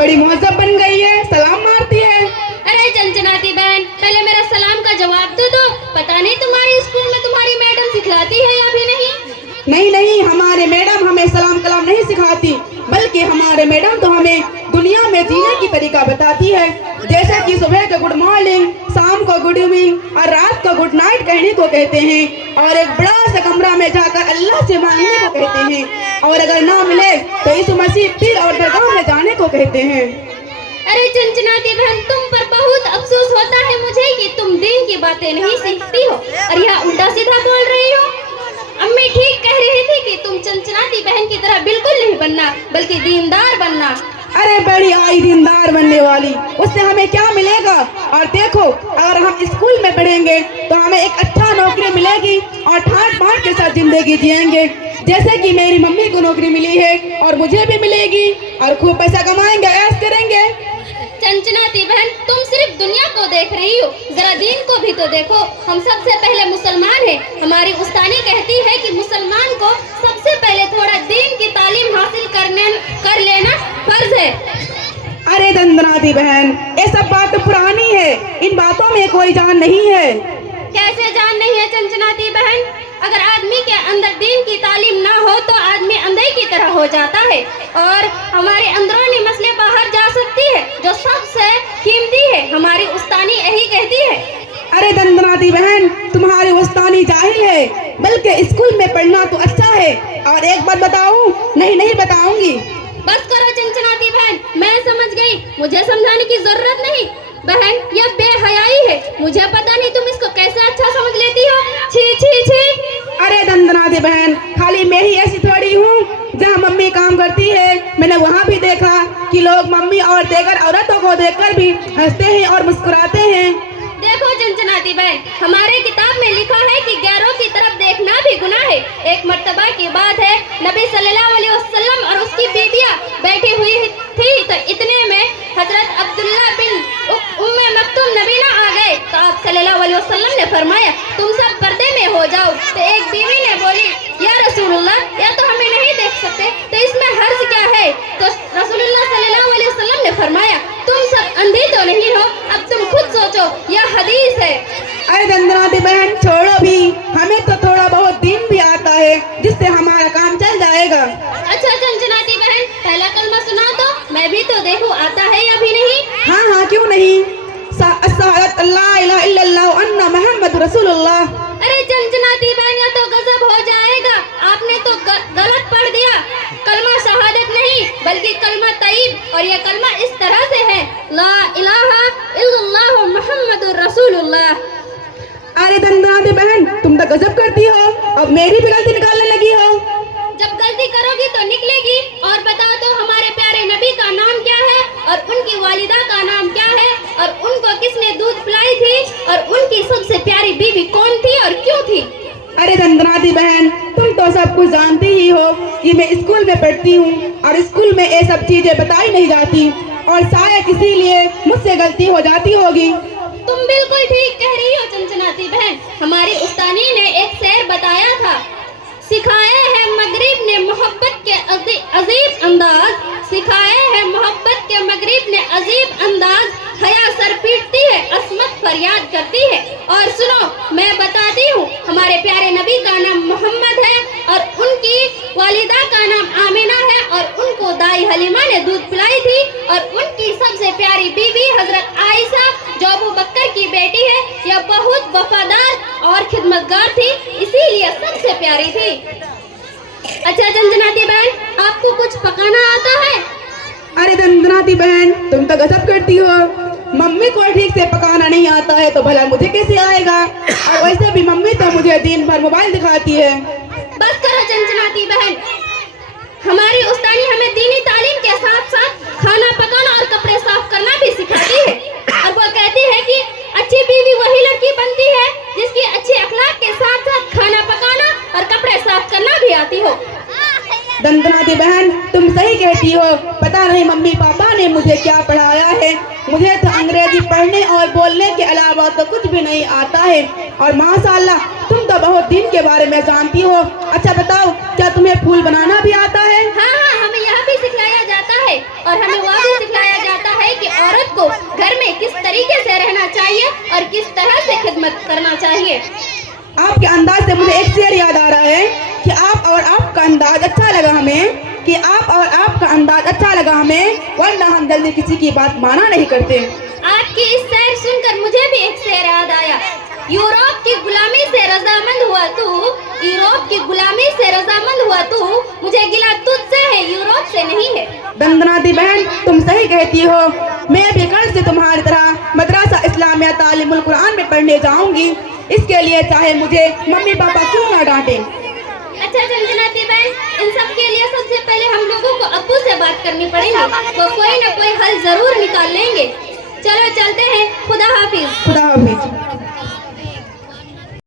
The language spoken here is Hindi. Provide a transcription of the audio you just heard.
बड़ी मुहज्जब बन गई है, सलाम मारती है। अरे चंचनाती बहन, पहले मेरा सलाम का जवाब तो दो। पता नहीं तुम्हारे स्कूल में तुम्हारी मैडम सिखलाती है या भी नहीं। नहीं नहीं, हमारे मैडम हमें सलाम कलाम नहीं सिखाती, बल्कि हमारे मैडम तो हमें दुनिया में जीने की तरीका बताती है। जैसे कि सुबह को गुड मॉर्निंग, शाम को गुड इवनिंग और रात को गुड नाइट कहने को कहते हैं, और एक बड़ा सा कमरा में जाकर अल्लाह से मांगने को कहते हैं, और अगर ना मिले तो यीशु मसीह पीर और दरगाह में जाने को कहते हैं। अरे चंचनाती बहन, तुम पर बहुत अफसोस होता है मुझे कि तुम दीन की बातें नहीं सीखती हो और यहाँ उल्टा सीधा बोल रही हो। अम्मी ठीक कह रही थी कि तुम चंचनाती बहन की तरह बिल्कुल नहीं बनना, बल्कि दीनदार बनना। अरे बड़ी आई दीनदार बनने वाली, उससे हमें क्या मिलेगा? और देखो, अगर हम स्कूल में पढ़ेंगे तो हमें एक अच्छा नौकरी मिलेगी और ठाट बाट के साथ जिंदगी जिएंगे, जैसे कि मेरी मम्मी को नौकरी मिली है और मुझे भी मिलेगी, और खूब पैसा कमाएंगे, ऐश करेंगे। चंचनाती बहन, तुम सिर्फ दुनिया को देख रही हो, जरा दीन को भी तो देखो। हम सबसे पहले मुसलमान हैं। हमारी उस्तानी कहती है कि मुसलमान को सबसे पहले थोड़ा दीन की तालीम हासिल कर लेना फर्ज है। अरे दंदनाती बहन, ये सब बात तो पुरानी है, इन बातों में कोई जान नहीं है। कैसे जान नहीं है चंचनाती बहन? अगर आदमी के अंदर दीन की तालीम ना हो तो आदमी अंधे की तरह हो जाता है, और हमारे अंदरूनी मसले बाहर जा सकती है, जो सबसे कीमती है। हमारी उस्तानी यही कहती है। अरे दंदनाती बहन, तुम्हारी उस्तानी जाहिल है, बल्कि स्कूल में पढ़ना तो अच्छा है। और एक बात बताऊं? नहीं बताऊंगी। बस करो चंचनाती बहन, मैं समझ गई, मुझे समझाने की जरूरत नहीं। बहन, यह बेहयाई है, मुझे पता नहीं तुम इसको कैसे अच्छा समझ लेती हो। छी छी छी। अरे दंदनाती बहन, खाली मैं ही ऐसी थोड़ी हूँ। जहाँ मम्मी काम करती है, मैंने वहाँ भी देखा कि लोग मम्मी और देगर औरतों को देखकर भी हंसते हैं और मुस्कुराते हैं। देखो चंचनाती बहन, हमारे किताब में लिखा है कि गैरों की तरफ देखना भी गुनाह है। एक मर्तबा की बात है, नबी सल्लल्लाहु अलैहि वसल्लम और उसकी बीबियां बैठी हुई थी, तो इतने में हजरत अब्दुल्ला बिन उम्मे मक्तूम नबीना आ गए। तो आप सल्लल्लाहु अलैहि वसल्लम ने फरमाया, तुम सब पर्दे में हो जाओ। तो एक बीवी ने बोली, या रसूलुल्लाह, या तो हमें नहीं देख सकते, तो इसमें हर्ज क्या है? तो रसूलुल्लाह सल्लल्लाहु अलैहि वसल्लम ने फरमाया, तुम सब अंधे तो नहीं हो, अब तुम खुद सोचो, यह हदीस है। अरे दंदनाती बहन, छोड़ो भी, हमें तो थोड़ा बहुत दीन भी आता है, जिससे हमारा काम चल जाएगा। अच्छा चंचनाती बहन, पहला कलमा सुना दो, मैं भी तो देखूं आता है या भी नहीं। हाँ, क्यों नहीं। अल्लाह इलाहा इल्लल्लाह अन्ना मुहम्मद रसूलुल्लाह। अरे चंचनाती बहन, यह तो गजब हो जाएगा, आपने तो गलत पढ़ दिया। कलमा शहादत नहीं, बल्कि कलमा तय्यब, और यह कलमा इस तरह से है, ला इलाहा इल्लल्लाह मुहम्मदुर रसूलुल्लाह। अरे दंदनाती बहन, तुम तो गजब करती हो, अब मेरी भी गलती निकालने लगी हो। जब गलती करोगी तो निकलेगी। और बताओ तो हमारे प्यारे नबी का नाम क्या है, और उनकी वालिदा का नाम क्या है, और उनको किसने दूध पिलाई थी, और उनकी सबसे प्यारी बीवी कौन थी और क्यों थी? अरे दंदनाती बहन, तुम तो सब कुछ जानती ही हो कि मैं स्कूल में पढ़ती हूँ, और स्कूल में ये सब चीजें बताई नहीं जाती, और शायद इसीलिए मुझसे गलती हो जाती होगी। तुम बिल्कुल ठीक कह रही हो चंचनाती बहन। हमारी उस्तानी ने एक शेर बताया था, सिखाया है मगरिब ने मोहब्बत के अजीब अंदाज, सिखाया है मोहब्बत के मगरिब ने अजीब अंदाज, हया सर पीटती है, असमत फरियाद करती है। और सुनो, मैं बताती हूँ, हमारे प्यारे नबी का नाम मोहम्मद है, और उनकी वालिदा का नाम आमिना है, और उनको दाई हलीमा ने दूध पिलाई थी, और उनकी सबसे प्यारी बीवी हजरत आयशा, जो अबू बकर की बेटी है, यह बहुत वफादार और खिदमतगार थी, इसीलिए सबसे प्यारी थी। अच्छा चंचनाती बहन, आपको कुछ पकाना आता है? अरे दंदनाती बहन, तुम तो गजब करती हो, मम्मी को ठीक से पकाना नहीं आता है तो भला मुझे कैसे आएगा? और वैसे भी मम्मी तो मुझे दिन भर मोबाइल दिखाती है। बस करो चंचनाती बहन, हमारी उस्तानी हमें दीनी तालीम के साथ साथ खाना पकाना और कपड़े साफ करना भी सिखाती है, और वो कहती है कि अच्छी बीवी वही लड़की बनती है जिसकी अच्छे अखलाक के साथ साथ खाना पकाना और कपड़े साफ करना भी आती हो। दंदनाती बहन, तुम सही कहती हो, पता नहीं मम्मी पापा ने मुझे क्या पढ़ाया है, मुझे तो अंग्रेजी पढ़ने और बोलने के अलावा तो कुछ भी नहीं आता है। और माशाल्लाह, तुम तो बहुत दिन के बारे में जानती हो। अच्छा बताओ, क्या तुम्हें फूल बनाना भी आता है? हाँ, हमें यह भी सिखाया जाता है, और हमें वह भी सिखाया कि आप और आपका अंदाज अच्छा लगा हमें, वरना हम जल्दी किसी की बात माना नहीं करते। आपकी इस शेर सुनकर मुझे भी एक शेर याद आया। यूरोप की गुलामी से रजामंद हुआ तू, यूरोप की गुलामी से रजामंद हुआ तू, मुझे गिला तुझसे है, यूरोप से नहीं है। दंदनाती बहन, तुम सही कहती हो। मैं भी कल से तुम्हारी तरह मदरसा इस्लामिया तालीमुल कुरान में पढ़ने जाऊंगी। इसके लिए चाहे मुझे मम्मी पापा क्यों ना डांटे। अच्छा झंझनाती बहन, इन सब के लिए सबसे पहले हम लोगों को अब्बू से बात करनी पड़ेगी, तो कोई ना कोई हल जरूर निकाल लेंगे। चलो चलते हैं। खुदा हाफिज। खुदा हाफिज।